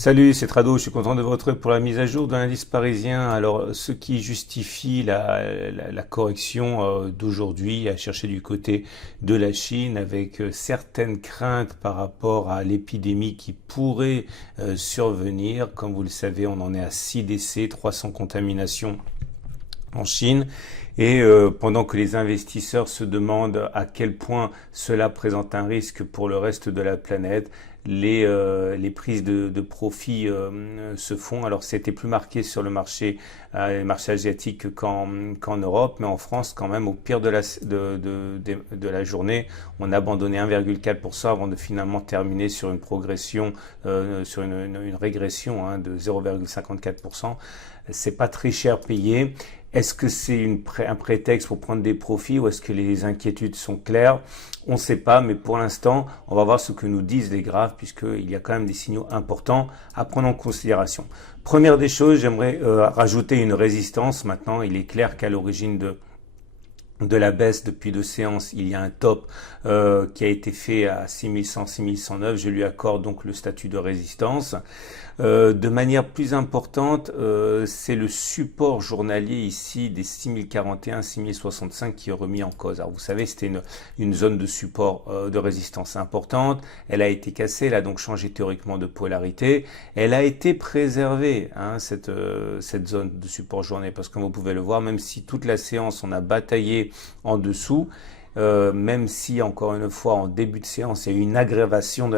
Salut, c'est Trado, je suis content de vous retrouver pour la mise à jour de l'indice parisien. Alors, ce qui justifie la correction d'aujourd'hui à chercher du côté de la Chine avec certaines craintes par rapport à l'épidémie qui pourrait survenir. Comme vous le savez, on en est à 6 décès, 300 contaminations en Chine. Et pendant que les investisseurs se demandent à quel point cela présente un risque pour le reste de la planète, les prises de profit se font. Alors c'était plus marqué sur les marchés asiatiques qu'en Europe, mais en France quand même, au pire de la journée, on a abandonné 1,4% avant de finalement terminer sur une progression, sur une régression de 0,54%. C'est pas très cher payé. Est-ce que c'est un prétexte pour prendre des profits ou est-ce que les inquiétudes sont claires? On ne sait pas, mais pour l'instant, on va voir ce que nous disent les graphes puisqu'il y a quand même des signaux importants à prendre en considération. Première des choses, j'aimerais rajouter une résistance. Maintenant, il est clair qu'à l'origine de la baisse depuis 2 séances, il y a un top qui a été fait à 6100, 6109. Je lui accorde donc le statut de résistance. De manière plus importante, c'est le support journalier ici des 6041, 6065 qui est remis en cause. Alors vous savez, c'était une zone de support de résistance importante. Elle a été cassée, elle a donc changé théoriquement de polarité. Elle a été préservée, cette zone de support journalier, parce que comme vous pouvez le voir, même si toute la séance on a bataillé en dessous, même si encore une fois en début de séance il y a eu une aggravation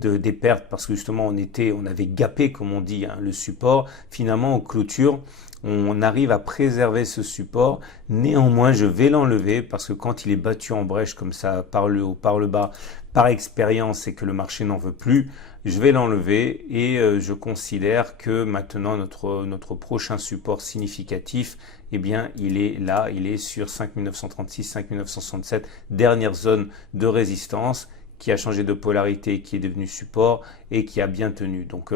des pertes parce que justement on avait gappé comme on dit le support, finalement en clôture on arrive à préserver ce support. Néanmoins je vais l'enlever parce que quand il est battu en brèche comme ça par le haut, par le bas, par expérience et que le marché n'en veut plus, je vais l'enlever et je considère que maintenant notre prochain support significatif, eh bien il est là, il est sur 5936, 5967, dernière zone de résistance qui a changé de polarité, qui est devenu support et qui a bien tenu. Donc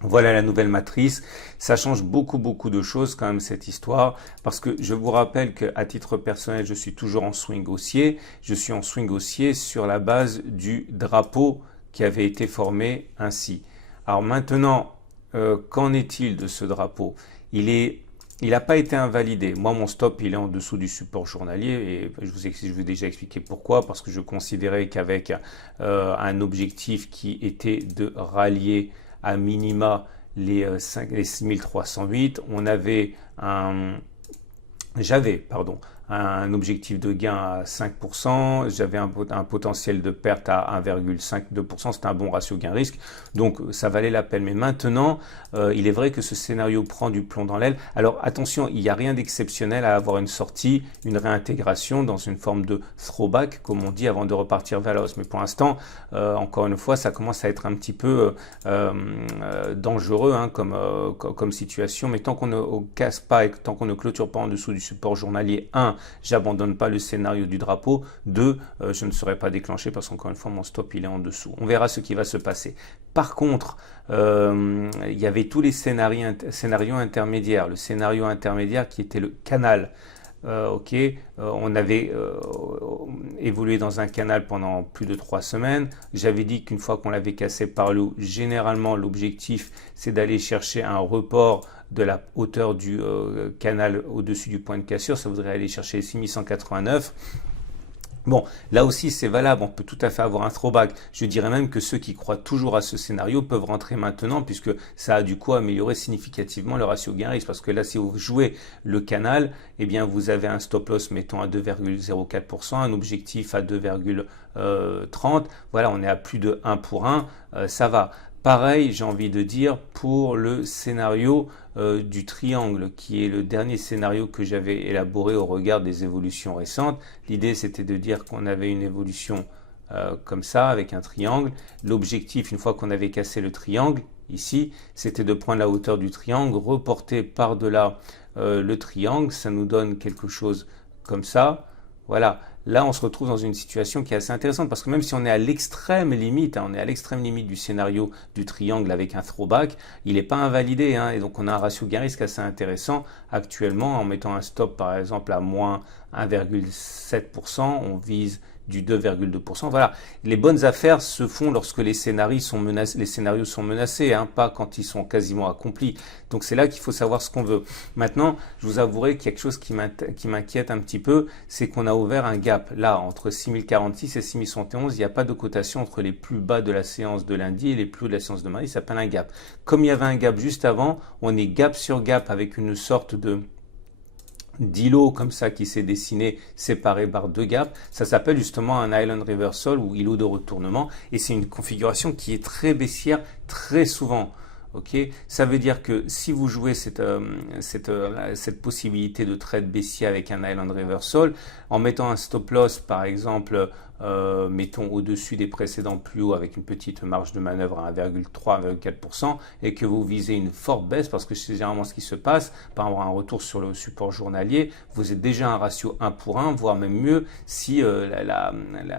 voilà la nouvelle matrice. Ça change beaucoup de choses quand même cette histoire parce que je vous rappelle qu'à titre personnel, je suis toujours en swing haussier. Je suis en swing haussier sur la base du drapeau qui avait été formé ainsi. Alors maintenant, qu'en est-il de ce drapeau? Il n'a pas été invalidé. Moi, mon stop, il est en dessous du support journalier et je vous ai déjà expliqué pourquoi. Parce que je considérais qu'avec un objectif qui était de rallier à minima les 6308, j'avais un objectif de gain à 5%, j'avais un potentiel de perte à 1,52%, c'était un bon ratio gain-risque, donc ça valait la peine. Mais maintenant, il est vrai que ce scénario prend du plomb dans l'aile. Alors attention, il n'y a rien d'exceptionnel à avoir une sortie, une réintégration dans une forme de throwback, comme on dit, avant de repartir vers la hausse. Mais pour l'instant, encore une fois, ça commence à être un petit peu dangereux comme situation. Mais tant qu'on ne casse pas et tant qu'on ne clôture pas en dessous du support journalier, 1, j'abandonne pas le scénario du drapeau. 2, je ne serai pas déclenché parce qu'encore une fois, mon stop, il est en dessous. On verra ce qui va se passer. Par contre, il y avait tous les scénarios intermédiaires. Le scénario intermédiaire qui était le canal. On avait évolué dans un canal pendant plus de 3 semaines. J'avais dit qu'une fois qu'on l'avait cassé par le haut, généralement l'objectif c'est d'aller chercher un report de la hauteur du canal au-dessus du point de cassure. Ça voudrait aller chercher 6189. Bon, là aussi c'est valable, on peut tout à fait avoir un throwback. Je dirais même que ceux qui croient toujours à ce scénario peuvent rentrer maintenant puisque ça a du coup amélioré significativement le ratio gain-risque. Parce que là, si vous jouez le canal, eh bien vous avez un stop loss mettons à 2,04%, un objectif à 2,30. Voilà, on est à plus de 1 pour 1, ça va. Pareil, j'ai envie de dire pour le scénario du triangle, qui est le dernier scénario que j'avais élaboré au regard des évolutions récentes. L'idée, c'était de dire qu'on avait une évolution comme ça, avec un triangle. L'objectif, une fois qu'on avait cassé le triangle, ici, c'était de prendre la hauteur du triangle, reporter par-delà le triangle. Ça nous donne quelque chose comme ça. Voilà, là on se retrouve dans une situation qui est assez intéressante parce que même si on est à l'extrême limite, hein, on est à l'extrême limite du scénario du triangle avec un throwback, il n'est pas invalidé, hein, et donc on a un ratio gain-risque assez intéressant actuellement en mettant un stop par exemple à moins 1,7%, on vise du 2,2%. Voilà, les bonnes affaires se font lorsque les scénarios sont menacés, hein, pas quand ils sont quasiment accomplis. Donc c'est là qu'il faut savoir ce qu'on veut. Maintenant, je vous avouerai qu'il y a quelque chose qui m'inquiète un petit peu, c'est qu'on a ouvert un gap. Là, entre 6046 et 6071, il n'y a pas de cotation entre les plus bas de la séance de lundi et les plus hauts de la séance de mardi, ça s'appelle un gap. Comme il y avait un gap juste avant, on est gap sur gap avec une sorte de d'îlot comme ça qui s'est dessiné séparé par deux gaps, ça s'appelle justement un island reversal ou îlot de retournement et c'est une configuration qui est très baissière très souvent. Ok, ça veut dire que si vous jouez cette possibilité de trade baissier avec un island reversal, en mettant un stop loss par exemple, mettons au-dessus des précédents plus hauts avec une petite marge de manœuvre à 1,3, 1,4% et que vous visez une forte baisse parce que c'est généralement ce qui se passe, par exemple un retour sur le support journalier, vous êtes déjà un ratio 1 pour 1, voire même mieux si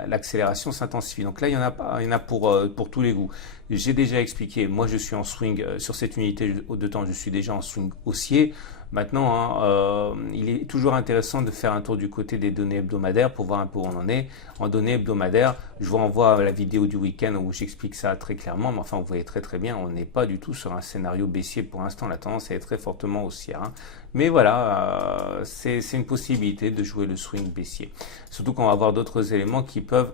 l'accélération s'intensifie. Donc là, il y en a pour tous les goûts. J'ai déjà expliqué, moi je suis en swing sur cette unité de temps, je suis déjà en swing haussier. Maintenant, hein, il est toujours intéressant de faire un tour du côté des données hebdomadaires pour voir un peu où on en est. En données hebdomadaires, je vous renvoie à la vidéo du week-end où j'explique ça très clairement, mais enfin vous voyez très bien, on n'est pas du tout sur un scénario baissier pour l'instant, la tendance est très fortement haussière. Hein. Mais voilà, c'est une possibilité de jouer le swing baissier. Surtout qu'on va avoir d'autres éléments qui peuvent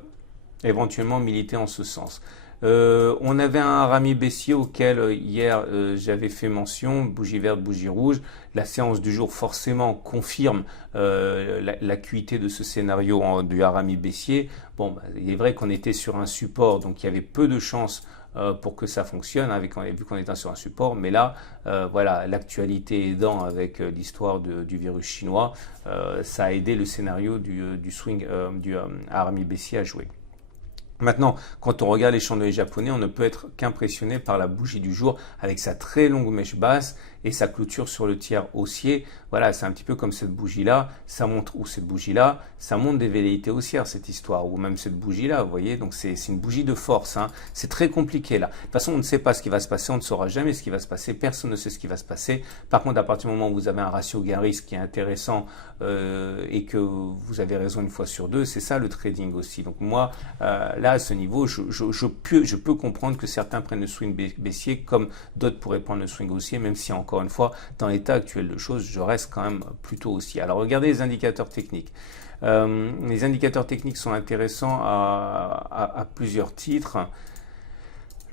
éventuellement militer en ce sens. On avait un rami baissier auquel hier j'avais fait mention, bougie verte, bougie rouge. La séance du jour forcément confirme l'acuité de ce scénario du rami baissier. Bon, bah, il est vrai qu'on était sur un support, donc il y avait peu de chances pour que ça fonctionne, hein, vu qu'on était sur un support. Mais là, voilà, l'actualité aidant avec l'histoire du virus chinois, ça a aidé le scénario du swing du rami baissier à jouer. Maintenant, quand on regarde les chandeliers japonais, on ne peut être qu'impressionné par la bougie du jour avec sa très longue mèche basse et sa clôture sur le tiers haussier. Voilà, c'est un petit peu comme cette bougie-là, ça montre, ou cette bougie-là, ça montre des velléités haussières, cette histoire, ou même cette bougie-là, vous voyez, donc c'est une bougie de force, hein. C'est très compliqué là. De toute façon, on ne sait pas ce qui va se passer, on ne saura jamais ce qui va se passer, personne ne sait ce qui va se passer. Par contre, à partir du moment où vous avez un ratio gain-risque qui est intéressant et que vous avez raison une fois sur deux, c'est ça le trading aussi. Donc moi, là, à ce niveau, je peux comprendre que certains prennent le swing baissier comme d'autres pourraient prendre le swing haussier, même si encore une fois, dans l'état actuel de choses, je reste quand même plutôt haussier. Alors regardez les indicateurs techniques. Les indicateurs techniques sont intéressants à plusieurs titres.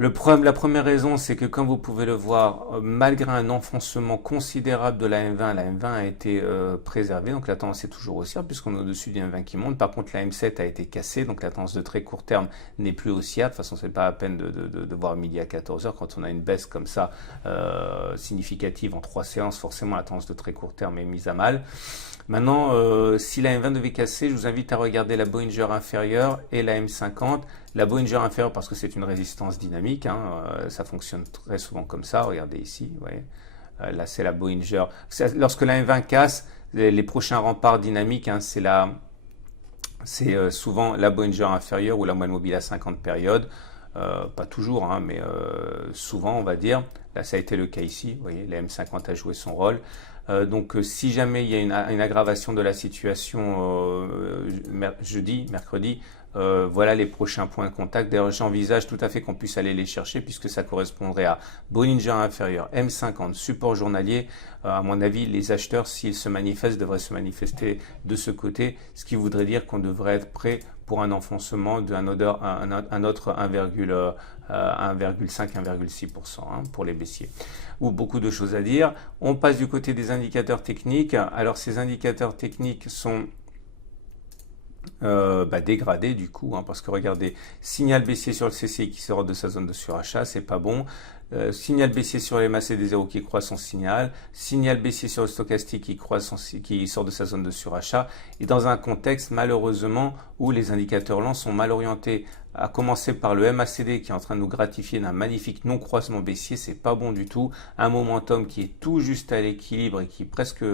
La première raison, c'est que comme vous pouvez le voir, malgré un enfoncement considérable de la M20 a été préservée, donc la tendance est toujours haussière puisqu'on est au-dessus du M20 qui monte. Par contre, la M7 a été cassée, donc la tendance de très court terme n'est plus haussière. De toute façon, c'est pas la peine de voir midi à 14h quand on a une baisse comme ça significative en 3 séances. Forcément, la tendance de très court terme est mise à mal. Maintenant, si la M20 devait casser, je vous invite à regarder la Bollinger inférieure et la M50. La Bollinger inférieure parce que c'est une résistance dynamique, hein, ça fonctionne très souvent comme ça, regardez ici, vous voyez. Là c'est la Bollinger. Lorsque la M20 casse, les prochains remparts dynamiques, hein, c'est souvent la Bollinger inférieure ou la moyenne mobile à 50 périodes. Pas toujours, hein, mais souvent on va dire. Là ça a été le cas ici, vous voyez, la M50 a joué son rôle. Donc si jamais il y a une aggravation de la situation mercredi, voilà les prochains points de contact. D'ailleurs, j'envisage tout à fait qu'on puisse aller les chercher puisque ça correspondrait à Bollinger inférieur, M50, support journalier. À mon avis, les acheteurs, s'ils se manifestent, devraient se manifester de ce côté, ce qui voudrait dire qu'on devrait être prêt pour un enfoncement d'un autre 1,5-1,6% hein, pour les baissiers. Ou beaucoup de choses à dire. On passe du côté des indicateurs techniques. Alors ces indicateurs techniques sont dégradé du coup, hein, parce que regardez, signal baissier sur le CCI qui sort de sa zone de surachat, c'est pas bon. Signal baissier sur les MACD0 qui croît son signal, signal baissier sur le stochastique qui sort de sa zone de surachat, et dans un contexte malheureusement où les indicateurs lents sont mal orientés, à commencer par le MACD qui est en train de nous gratifier d'un magnifique non-croisement baissier, c'est pas bon du tout, un momentum qui est tout juste à l'équilibre et qui est presque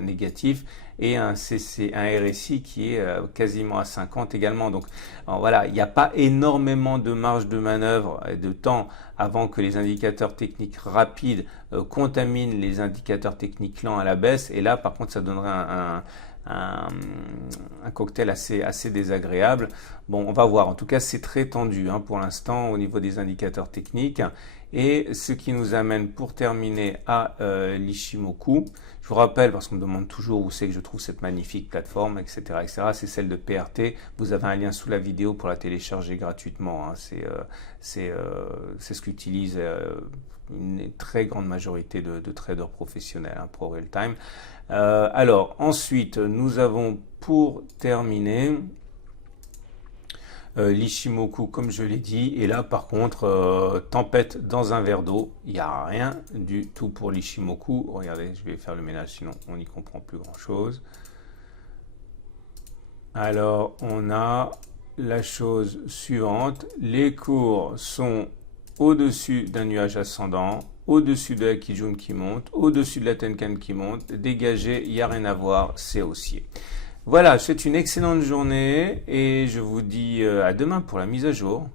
négatif, et un RSI qui est quasiment à 50 également. Donc voilà, il n'y a pas énormément de marge de manœuvre et de temps avant que les indicateurs techniques rapides contaminent les indicateurs techniques lents à la baisse, et là par contre ça donnerait un cocktail assez désagréable. Bon, on va voir. En tout cas, c'est très tendu pour l'instant au niveau des indicateurs techniques. Et ce qui nous amène pour terminer à l'Ichimoku. Je vous rappelle, parce qu'on me demande toujours où c'est que je trouve cette magnifique plateforme, etc., etc. C'est celle de PRT. Vous avez un lien sous la vidéo pour la télécharger gratuitement. C'est ce qu'utilise une très grande majorité de traders professionnels pour real time. Alors ensuite nous avons pour terminer l'Ichimoku comme je l'ai dit, et là par contre tempête dans un verre d'eau, il n'y a rien du tout pour l'Ichimoku. Regardez, je vais faire le ménage sinon on n'y comprend plus grand chose. Alors on a la chose suivante, les cours sont au-dessus d'un nuage ascendant, au-dessus de la Kijun qui monte, au-dessus de la Tenkan qui monte, dégagé, il n'y a rien à voir, c'est haussier. Voilà, c'est une excellente journée et je vous dis à demain pour la mise à jour.